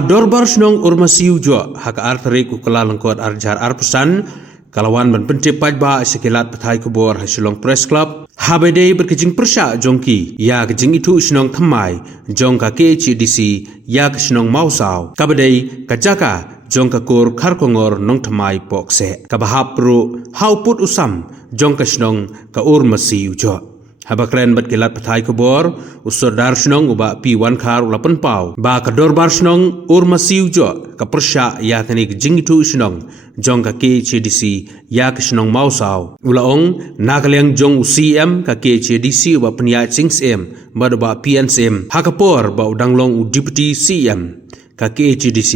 dorbar snong urmasiu jo hak artare ku kalalangkot arjar arpusan kalawan ban pentipaj ba sekilat pathai kubor hasilong press club habede berkejing persya jongki ya kejing itu snong thamai jongka KHDC ya snong mausau kabadei kajaka jongka kur kharkongor nong thamai pokse kabahap pro hauput usam jongka snong ka urmasiu jo habakren bat kilat pathai kubor usur dar snong uba P1 khar ulapan pau ba kador bar snong urmasiu jo ka persya ya kani jingitu snong jong ka KHDC ya ka snong mausau ulaong nagaliang jong UCM ka KHDC uba penya chingsem ba ba PNCM hakapor ba udanglong deputy CM ka KHDC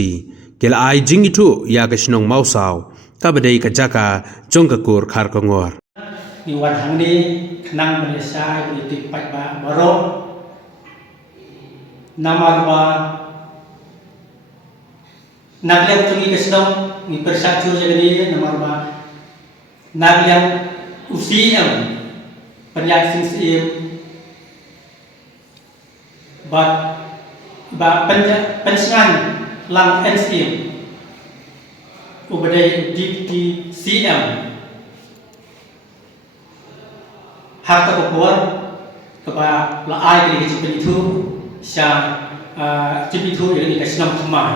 kila ai jingitu ya ka snong mausau kabadai ka jaka jong ka kur khar kongor di wan hang ni kenang Malaysia politik pat ba baru namar ba nagliang tungi kesdom ni persatu jadi namar ba nagliang UCM penyakit CM ba pensiun lang NCM ubadai di CM harta kubur kepada laai dari cipi itu siang cipi itu yang dikasih nama Thumai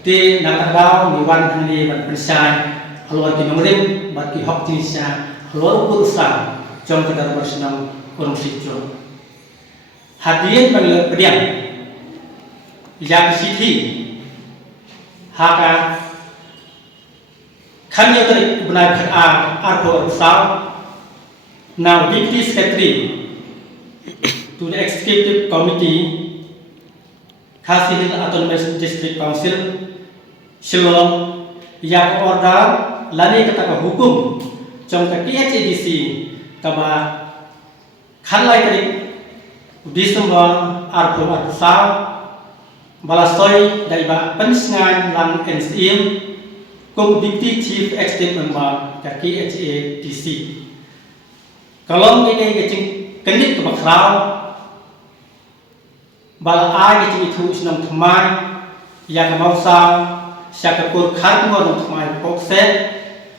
di nakadau niwan hari berpersai haluan kinongrim bagi hak jenisnya haluan urusan jom kedar bersenang orang sijo hadirin panggil pediam yang siti haka kanya teri benar arko urusan. Now, Deputy Secretary to the Executive Committee, Khasi Hills Autonomous District Council, Shillong, yang order lani kata hukum, jangka KHDC, kaba khalai kali Disember arko arusau, balasoi dari ba pensiunan lang NCM, kum Deputy Chief Executive Member KHDC. Kalau ini kecing kendit ke bakrau, balai kecing itu senang Thumai, yang mau sang, siapa kur khar nong Thumai pokse,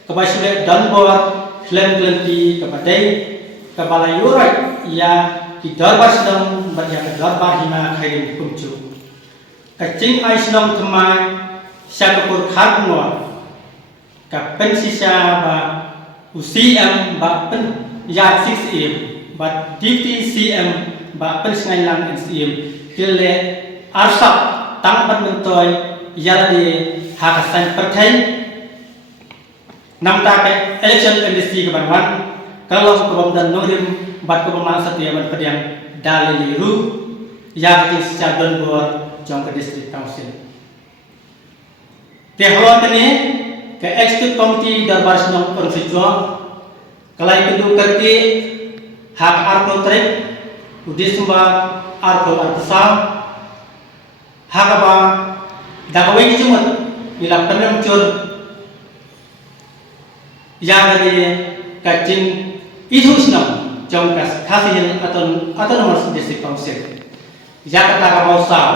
kepada sudah danbor, klem-klempi kepada kebalai yurai, ya di darbar senang, berjaya ke darbar hina khairin kumcu. Kecing ai senang Thumai, siapa kur khar nong, kepen sisa ba UCM ba pen ya 6M, but DTCM, but pensiunan lang NCM, kile arsap tangpat mentoy yalade hakasan partai, namta ke election amnesty kebanwan, kalau kebandan norim, bat kebandan setia berpediang dalil liru, yang kecil secara donbor jong ke district council. Tehluan ini ke executive committee darbar senong konstitusi. Kalau itu kerti hak arko trek, udisumba arko arkusal, hak apa? Dagawai cumut, bila penem cur, yang dari kacing itu senang, jom kasih atau nomor district council, yang kata kau sah,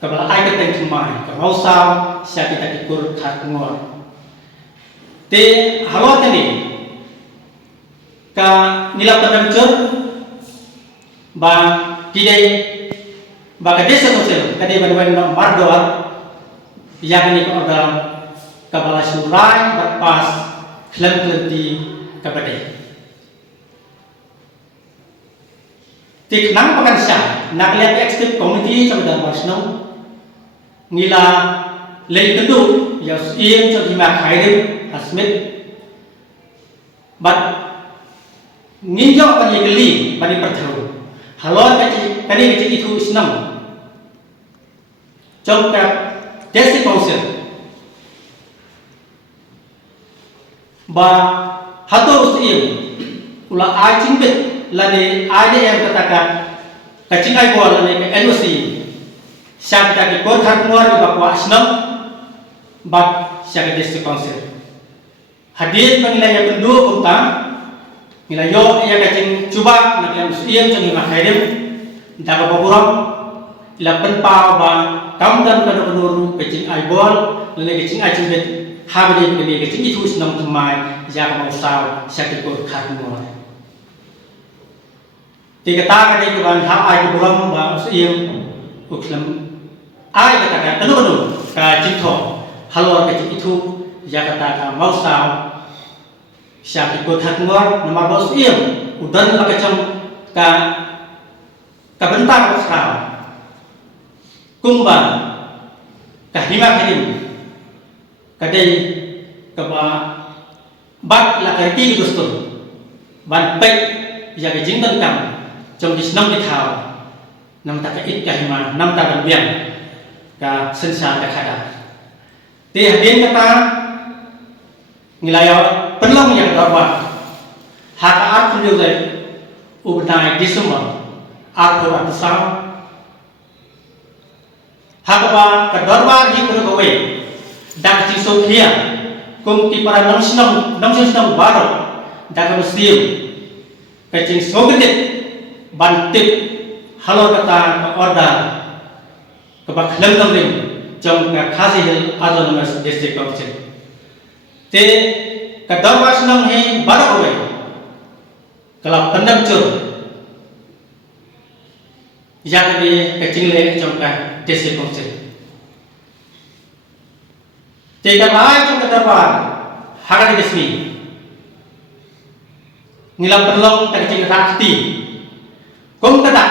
kalau ayat yang cuma kau sah, siapa kita ikut hak ngor. Te halau tadi. Ka nila penemcur ba kidai ba ka desa kosel kadai banwan no mardoa yang ni ko ada kabala surai berpas klem-klenti kabadai tiknang pakan syah nakliat executive committee trong dan wasno nila lei tendu ya iem cho hima khairim asmit but ninjau bani geli bani perthau halon kani kecil itu senang jongkap desi council ba hato usim ula ajing bet lani ade yang katakan kacing ai bol lani ke NOC siap tak ikut hak muar di bakwa senang bak siap desi council hadir penilaian penduduk kota nila yo iya kacing coba nak yang muslim jadi makairim dapat berkurang là phân bao và cắm đâm cái đầu nuru cái chính ai bol lên cái chính ai chính cái hai bên cái chính itu senang themai ya mau sao sakit perut khát mua thì cái ta cái này bạn hấp ai cũng belum và usiêm uklam ai cái ta cái nuru cái chính thọ halor cái chính itu ya kata cái mau sao sakit perut khát mua nama bos usiêm udan là cái trong cái bentar của sao kumba kahima kadim kadai kaba bat la karti gusto ban pek ya ke jingdan kam trong di nam di thao nam ta ka it kahima nam ta ban biang ka sensa ka khada te hadin kata ngilayo penlong yang darwa haka art pun juga ubnai disuma art ko atusam Hakaba ke darbar hi ko ko we dak ci so thia kum ti para nam sinam baro dak muslim ke cing so gede bantik halo kata ka orda ke bak lem tam lim jong ka khasi hil autonomous district council te ke darbar sinam hi baro ko we kala pandam chur ya ke cing le jong ka district council. Tidak lain trong kedapan hari resmi. Nilam perlong tak cing rakti. Kum kedak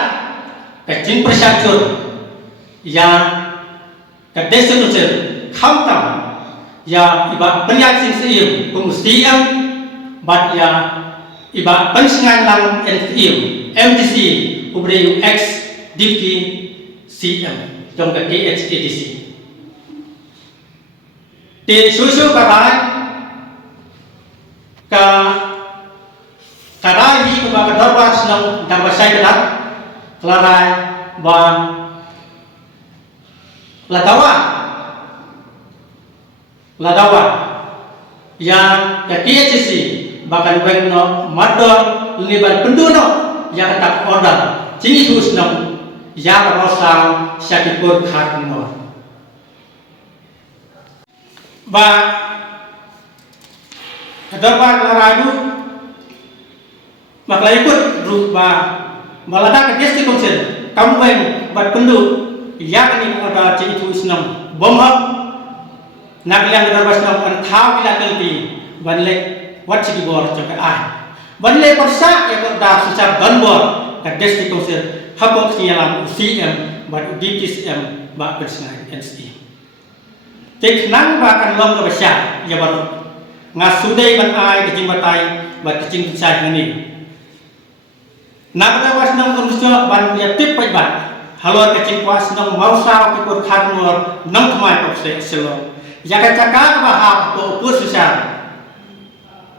kecing persyatur yang ke district council khamtam ya iba penyak sing seiu kum stiam bat ya iba pensingan lang MTC ubri X DP CM trong cái KHADC thì số cả đai gì mà cái đó qua xong đang vào sai cái đó là và là đâu à yang cái KHADC bahkan when no madon liban penduno yang tak order chính itu senang ya kalau sao sakit perut khát mua và dapat larayu maklai ikut rupa malada ke district council kampung buat penduduk ya ini ada ciri itu senang bomhab nak yang dapat senang kan tahu bila kelpi banlek wat ciri bor cakap banlek persak ya dah secara banbor ke district council habok sinyalam CM buat DPCM buat persenai NSE. Tek nang bahkan lom ke besar ya baru ngasudai ban ai kecing batai buat kecing besar ini. Nak dapat nang konusnya ban ya tip pai ban halor kecing kuas nang mau sao ke kur khat ngor nang thmai pok se selo. Ya ka cakap bahap to pus besar.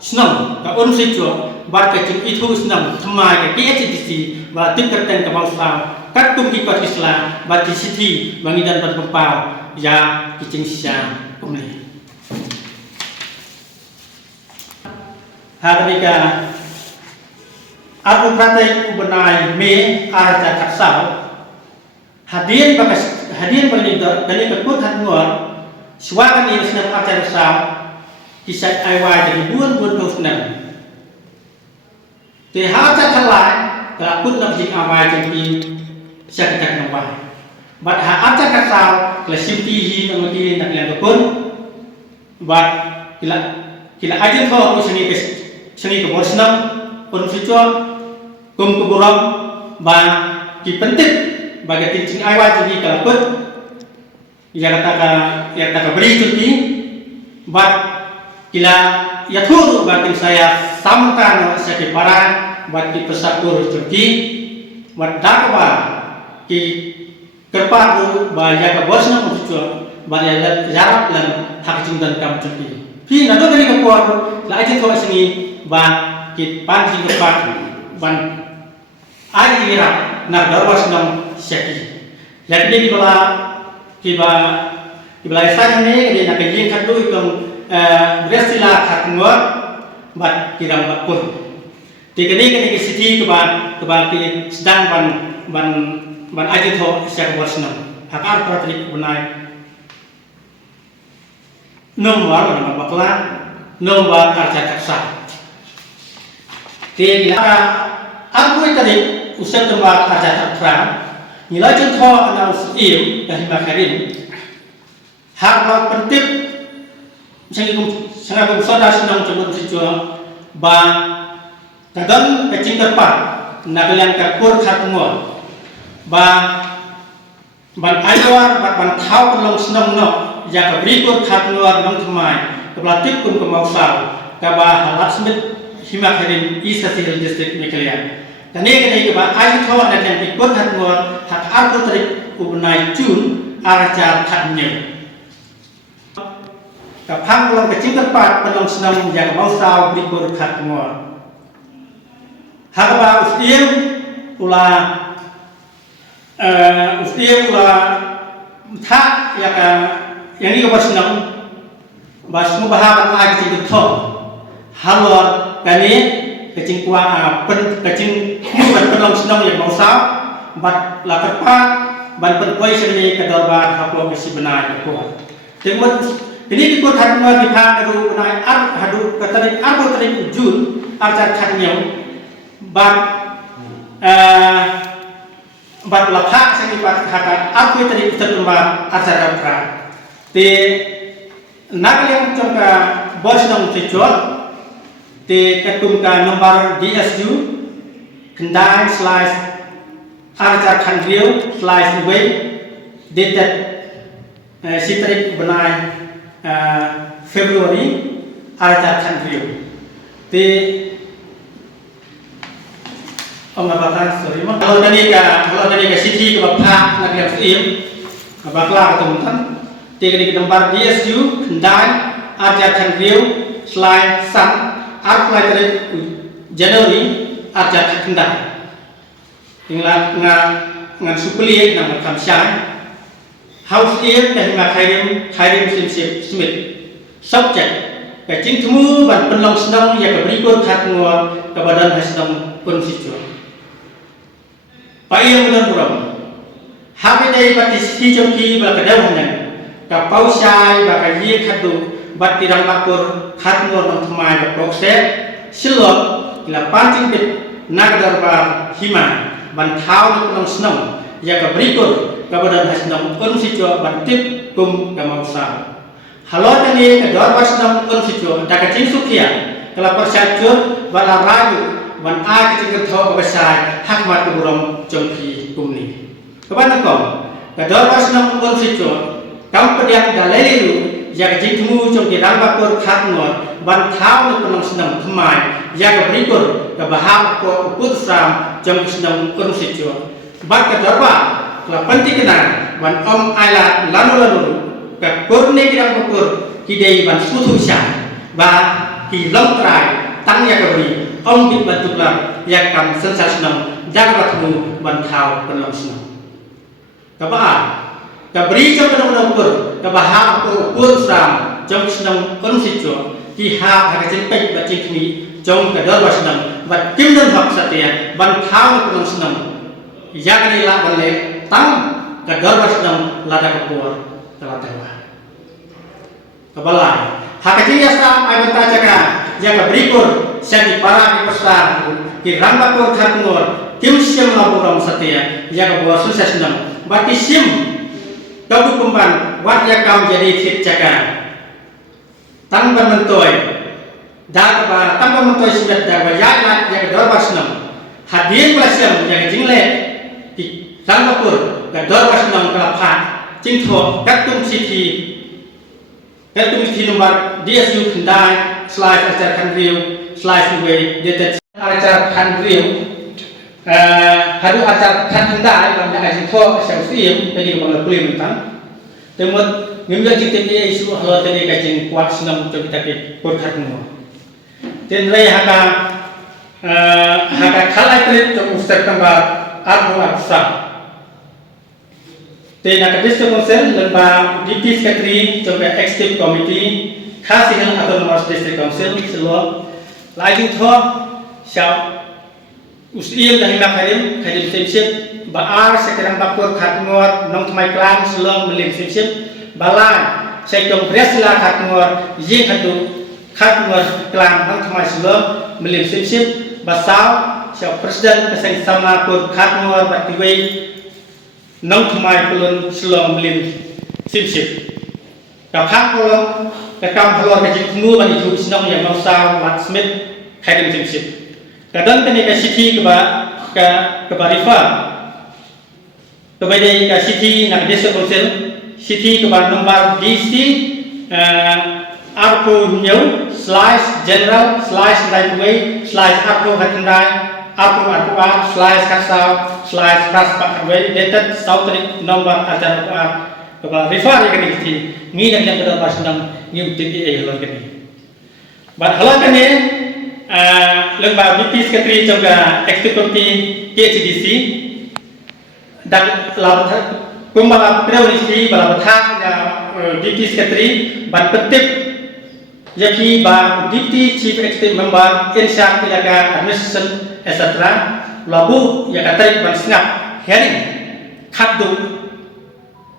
Senang ka un sijo buat kecing itu senang thmai ke KHADC và tiếp cận tên mau sao các công ty có Islam và chỉ thị và người dân vẫn không bao ra cái chính sách công này. Hari ini aku praktek ubnai me arca katsau hadir bagi keputusan ngor suara ini senang arca katsau kisah ayat dari buan senang thì arca thalai kalau pun nak jing awal jadi siapa tak nampak. But acak kasau kalau simpi nak mesti nak lihat pun. But kila aja kau seni kebor senang pun sejauh kum keburam bang ki penting bagi teaching awal jadi kalau pun ia kata beri cuti. But kila ia thuru bagi saya samkan sakit parah. Buat kita sakur cuci, buat dakwa ki kerpaku bahaya ke bos nak muncul, bahaya jarak dan hak jumdan kamu cuci. Pi nado dari kepor, lah aja tuh sini bah ki panci kerpaku, ban air dirap, nak darwas nang syaki. Jadi di bala sana ni dia nak kejin kadu itu berestilah hak ngor, buat kiram bakun. Di kini siti keban ki sedang ban ban aja tho siak wasnam hakar pratrik bunai nomor nama bakla nomor arja kaksa te gila aku tadi usap tempat arja kaksa nilai tho ana usim dari makarin hak laut pentip sangat saudara senang coba sejauh ba kadang kecing terpat nagalian kapur khatngor ba ban ayawar ban thau long senang no ya ka brikur khatngor nang thmai kablatip kun kemausau kaba halat smit himakharin isa sihil district mekalian tane kene ba ay tho na kan brikur khatngor hak arko tarik ubnai jun arjar khatnyo kapang long kecing terpat pelong senang ya kemausau brikur khatngor hakaba usiem ula tha ya ka yang ini kepasenang bas mubahaban agi ting tho halor kani kecing kuah kecing ban pelong senang ya mausa bat la kerpa ban perpoi seni ke dorbar hapo mesi benar ko temut ini ko khatma di pha ru benai ar hadu katari arbo tari ujun arjar khatnyau bat bat lapha seni pat hakat aku tadi tertumba acara pra te nagliang chongka bosnong tejol te katumka nomor DSU kendai slash arja khandriu slash way dated sitrik benai Februari arja khandriu te sorry kalau tadi ka city ke bapha nak yang sim bakla teman tiga di tempat DSU kendai arja khandriu slide sam apply dari Januari arja kendai tinggal ngan supli nang makam syai house air dan khairim smith subject ka jing temu ban penlong senang ya ka berikut khatngor ka badan hasdam konstitusi Payah bulan buram, habis dari batis hijau ki berkedau hendak, kapau syai bagai ye khadu, bat tirang bakur khatngor nang thmai berproses, silok ila pancing bit nagdarbar hima, ban thau nang senang, ya ka berikut kabadan hasnam konstitusi ban tip kum kamausa. Halot ini kedua pasnam konstitusi, dak kecing sukia, kalau persatuan bala ragu. Ban ai kecing tho besar hak mat kuburom jongki kumni kapan kom kador pasnam konstitusi kam pediak dalailu ya kecing temu jongki rambakur khatngor ban thau ni penong senam thmai ya ka brikur ka bahak ko putsam jong senam konstitusi ban kador ba la penting kena ban om aila lanu ka kurne kirang bakur kidei ban sutu sya ba ki long trai tang ya ka bri ông bị bật tục làm ya kam sensasional jaga batmu ban thau penong senang kaba kabri cho penong pur kabaha ko pur sam jong senang konstitusi ki ha ha chen pek ba ching ni jong ka dor senang bat kim dan hak satya ban thau penong senang ya ni la ban le tang ka dor senang la da pur tala tawa kabalai ha ka chi ya sa ai ban ta jaga ya ka brikur syadi para di pesan ki rambakur khatngor tim sim laburam satya ya ka bawa sukses senang bati sim kabu pemban wat ya kam jadi thit jaga tang ban mentoy da ba tang ban mentoy sibat da ba ya lat ya ka dor senang hadir plasam ya ka jingle ki rambakur ka dor senang ka pha jing tho katum city nomor DSU kendai slide arja khandriu slide way dated arja khandriu hadu arja khandai ban da ai tho sang sim tadi bang kulim mentang temut ngimya kitem ye isu halo tadi ka jing kuat senam to kita ke por khatmo ten rai haka khalai trip to September arbo aksa Tena Kadistra Council lemba Deputy Secretary to the Executive Committee Khasihan Autonomous District Council seluruh lagi tho shall usiam dah hima khadim sip Baar sekarang bapur khatmor nong thmai klan selong melim sip balan sekong presla khatmor yin khatu khatmor klan nong thmai selong melim sip basau siap presiden peseng sama pur khatmor batiwei nong thmai pelun selong melim sip kapang kolong kakam halor ka jikmu bani ju sinong yang mau sao wat smith khaidem sip kadang tani ka siti ke Rifa kemudian ke City nak desa Konsel City ke nomor DC Arpo New slash General slash Lightway slash Arpo Hatendai Arpo Arpoa slash Kasau slash Raspak Hatway dated Southern nomor ajar Arpoa ke Rifa yang ini ni dan yang kedua pasang new TPA halal kini bar halal kini lembaga BPS Sekretari juga eksekutif KCDC dan lalu pembalap priority balap thang yang BPS Sekretari ban penting jadi ban Deputy Chief Executive Member in charge ilaga administration etc. lalu yang kata ban sengap hearing khadu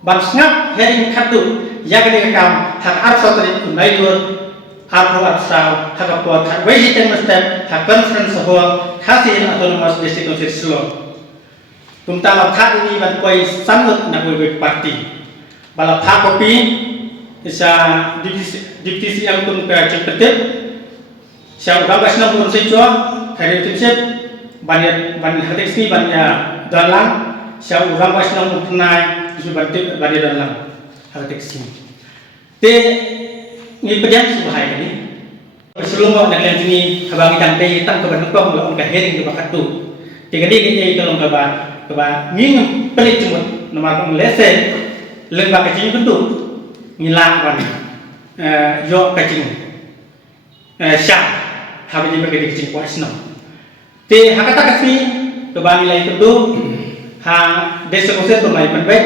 ban sengap hearing khadu yang dikam hak arsotri unailur Arpo Arsau hak apot hak wajib mesti hak conference bahwa hasil autonomous district council Selong. Kumta laptha ini ban koi samut nak wei parti. Balaptha kopi isa divisi yang kum ka cepetep. Siang udah basna pun sejua kare tinsep ban hadik sini ban ya dalang siang udah basna pun kenai isu bantik ban dalang hadik sini. Te ni pedian subhai ni sebelum nak lihat sini kabang ikan teh tang keban kong lawan ka hearing ke bakat tu tiga dia kalau kaba ngin pelik cumut nomor kong lesen lembah kecing bentuk ngilang kan yo kecing syah habis bagi kecing kuas no te hakata kasih kaba nilai tentu ha desa konsep bermain penbaik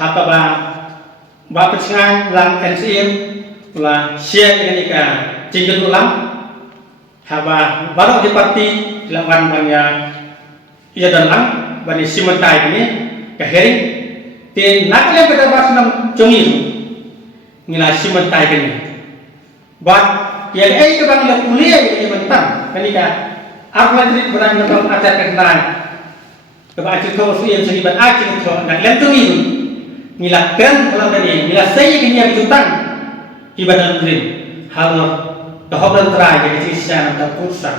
ha kaba ba pencengang lang NCM lah share dengan ika jingkel ulang haba baru di parti dilakukan banyak ia dalam bani simentai ini ke hearing ti nak yang kita bahas tentang jongi ngila simentai ini buat yang ke bang kuliah ini mentang kenika arplatri berang dalam ajar kenal ke baju kau yang selibat ajar itu nak yang jongi ngila kan kalau tadi ngila saya ini yang jutang ibadah green halor kehoblan terai jadi sisa dan pulsa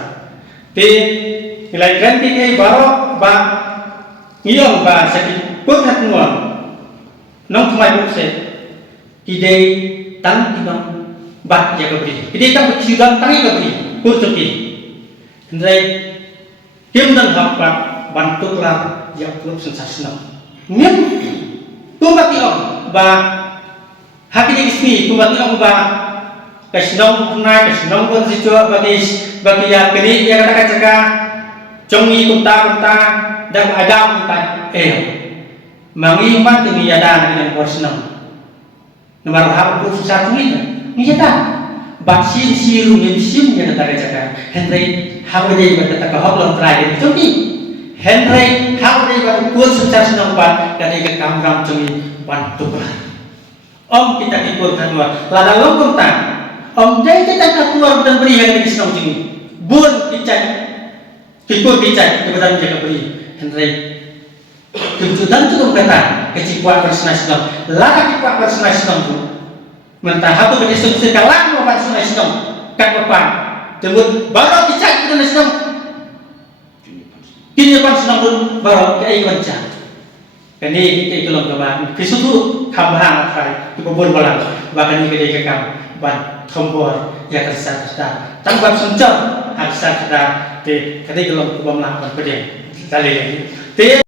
di nilai ganti ke baru ba ngiyong ba sakit puthat nuang nong kumai bukse kidai tang tinong bat ya kabri kidai tang sidang tangi kabri kurcuki hendrai kim dan hapat bantuklah ya klub sensasinya ngin tumbati om ba hati yang ismi tumbati om ba kasnong punai kasnong pun sijua bagi ya kini ya kata cakap jongi kunta dan adam kunta mangi umat ini ya dan dengan personal nomor hal pun susah tulis ni ya baksin siru mensim ya kata cakap Henry hawa dia berkata kahab long terakhir jongi Henry hawa dia berkata kuat secara senang ban dan ikat kamram jongi bantu om kita ikut keluar lada long kunta om dia kita keluar dan beri yang di senang jongi bun dicai Kipur bicai kebetulan jaga beri Henry kebetulan cukup kata kecipuan bersenang-senang laka kipuan bersenang-senang tu mentah apa beri sebesar kalang mau bersenang-senang kan depan tembut baru bicai bersenang-senang kini bersenang pun baru kaya baca kini kita tolong kawan kisutu kambahan akai kebun balang bahkan ini kita kekam ban tombor ya kesat-kesat tanpa senjata harus kita di ketika belum melakukan pedang tadi